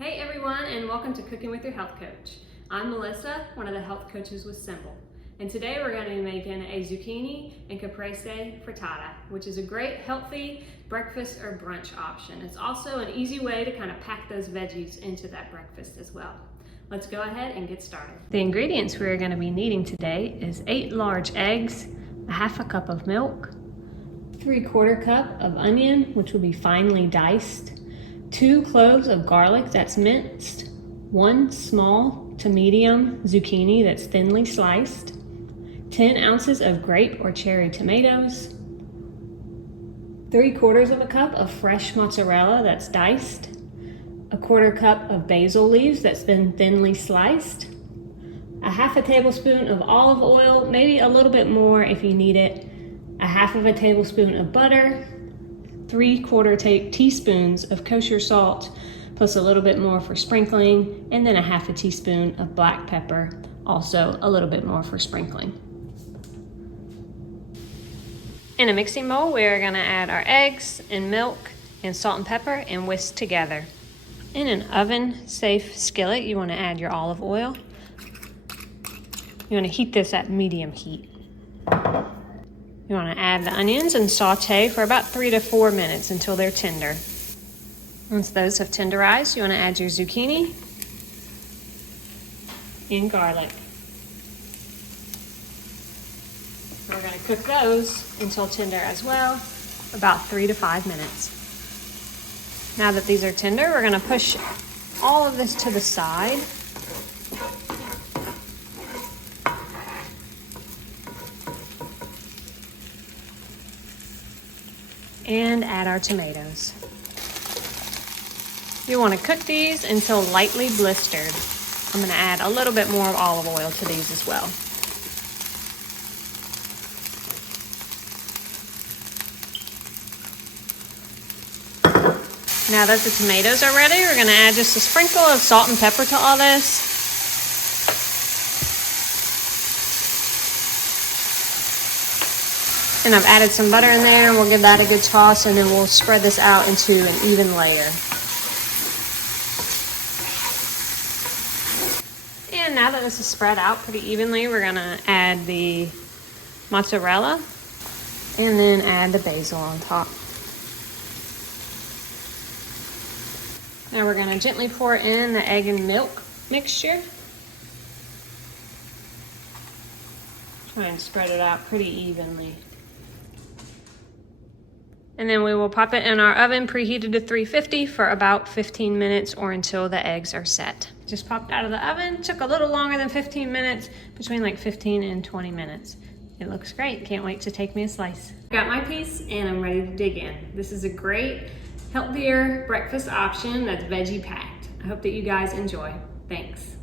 Hey everyone, and welcome to Cooking with Your Health Coach. I'm Melissa, one of the health coaches with Symbol. And today we're going to be making a zucchini and caprese frittata, which is a great healthy breakfast or brunch option. It's also an easy way to kind of pack those veggies into that breakfast as well. Let's go ahead and get started. The ingredients we're going to be needing today is 8 large eggs, a half a cup of milk, 3/4 cup of onion, which will be finely diced, 2 cloves of garlic that's minced, 1 small to medium zucchini that's thinly sliced, 10 ounces of grape or cherry tomatoes, 3/4 cup of fresh mozzarella that's diced, 1/4 cup of basil leaves that's been thinly sliced, a half a tablespoon of olive oil, maybe a little bit more if you need it, a half of a tablespoon of butter, 3/4 teaspoons of kosher salt, plus a little bit more for sprinkling, and then a half a teaspoon of black pepper, also a little bit more for sprinkling. In a mixing bowl, we're going to add our eggs and milk and salt and pepper and whisk together. In an oven-safe skillet, you want to add your olive oil. You want to heat this at medium heat. You want to add the onions and saute for about 3 to 4 minutes until they're tender. Once those have tenderized, you want to add your zucchini and garlic. We're going to cook those until tender as well, about 3 to 5 minutes. Now that these are tender, we're going to push all of this to the side. And add our tomatoes. You want to cook these until lightly blistered. I'm going to add a little bit more of olive oil to these as well. Now that the tomatoes are ready, we're going to add just a sprinkle of salt and pepper to all this. And I've added some butter in there, and we'll give that a good toss, and then we'll spread this out into an even layer. And now that this is spread out pretty evenly, we're gonna add the mozzarella and then add the basil on top. Now we're gonna gently pour in the egg and milk mixture. Try and spread it out pretty evenly. And then we will pop it in our oven preheated to 350 for about 15 minutes or until the eggs are set. Just popped out of the oven, took a little longer than 15 minutes, between like 15 and 20 minutes. It looks great, can't wait to take me a slice. Got my piece and I'm ready to dig in. This is a great, healthier breakfast option that's veggie packed. I hope that you guys enjoy. Thanks.